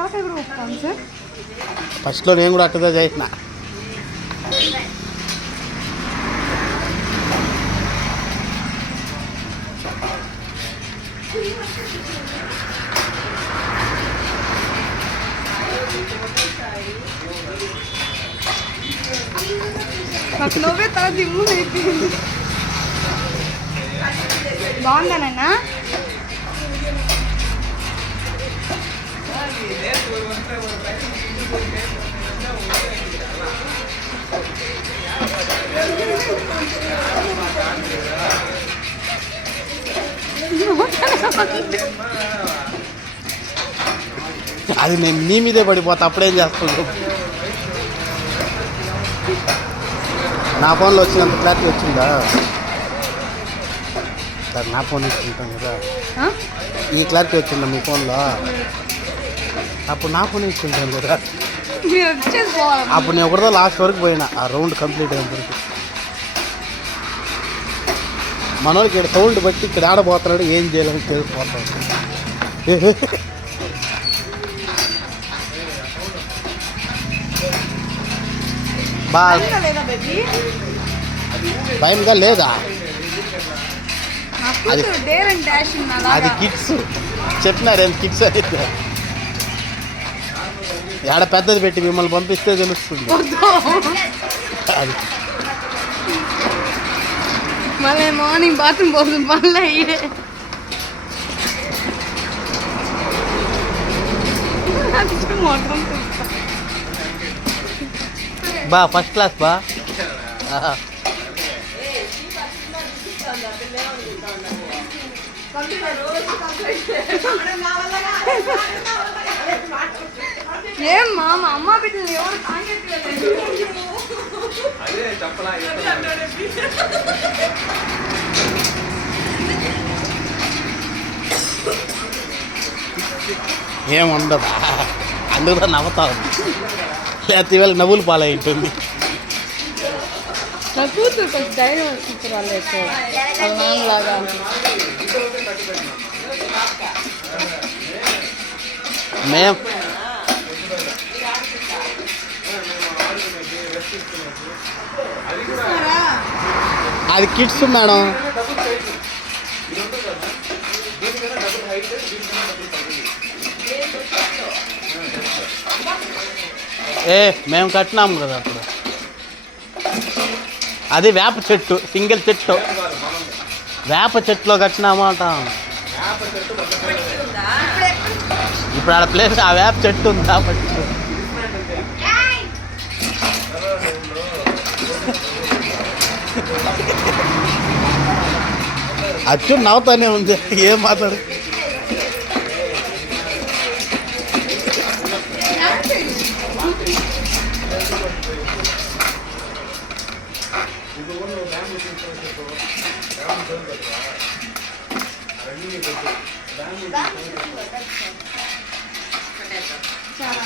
తలకాయ కూడా ఊపుతాను సార్. ఫస్ట్లో నేను కూడా అట్టగా చేసిన. నాకు నువ్వే తల దిమ్ము అయిపోయింది. బాగుందానన్నా? అది నేను నీ మీదే పడిపోతా, అప్పుడేం చేస్తాను. నా ఫోన్లో వచ్చినంత క్లారిటీ వచ్చిందా? సార్ నా ఫోన్ ఇచ్చుకుంటాం కదా, ఈ క్లారిటీ వచ్చిందా మీ ఫోన్లో? అప్పుడు నా ఫోన్ ఇచ్చుకుంటాను కదా. అప్పుడు నేను ఒకటితో లాస్ట్ వరకు పోయినా, ఆ రౌండ్ కంప్లీట్ అయిన వరకు. మనోళ్ళకి ఇక్కడ సౌండ్ బట్టి ఇక్కడ ఆడబోతున్నాడు, ఏం చేయాలని తెలిసిపోతాడు. భయంగా లేదా? అది కిడ్స్ చెప్పినారేం, కిడ్స్ అయితే ఏడ పెద్దది పెట్టి మిమ్మల్ని పంపిస్తే తెలుస్తుంది. అది మళ్ళీ మార్నింగ్ బాత్రూమ్ పోతుంది మళ్ళీ బా ఫస్ట్ క్లాస్ బా. ఏం మా అమ్మ బిడ్డలు ఎవరు సాంకేతికలేదు. ఏముండదా, అందులో నవ్వుతావు, లేకపోతే ఇవాళ నవ్వులు పాలై ఉంటుంది. నా కూతురు కొంచెం ధైర్యం కూతురు వాళ్ళైతే నాన్నలాగా. మేం అది కిడ్స్ మేడం. మేము కట్టినాము కదా అప్పుడు. అది వేప చెట్టు, సింగిల్ చెట్టు, వేప చెట్టులో కట్టినాము అంట. ఇప్పుడు ఆడ ప్లేస్ ఆ వేప చెట్టు ఉంది కాబట్టి. అచ్చు నవ్వుతానే ఉంది, ఏం మాట్లాడు. చాలా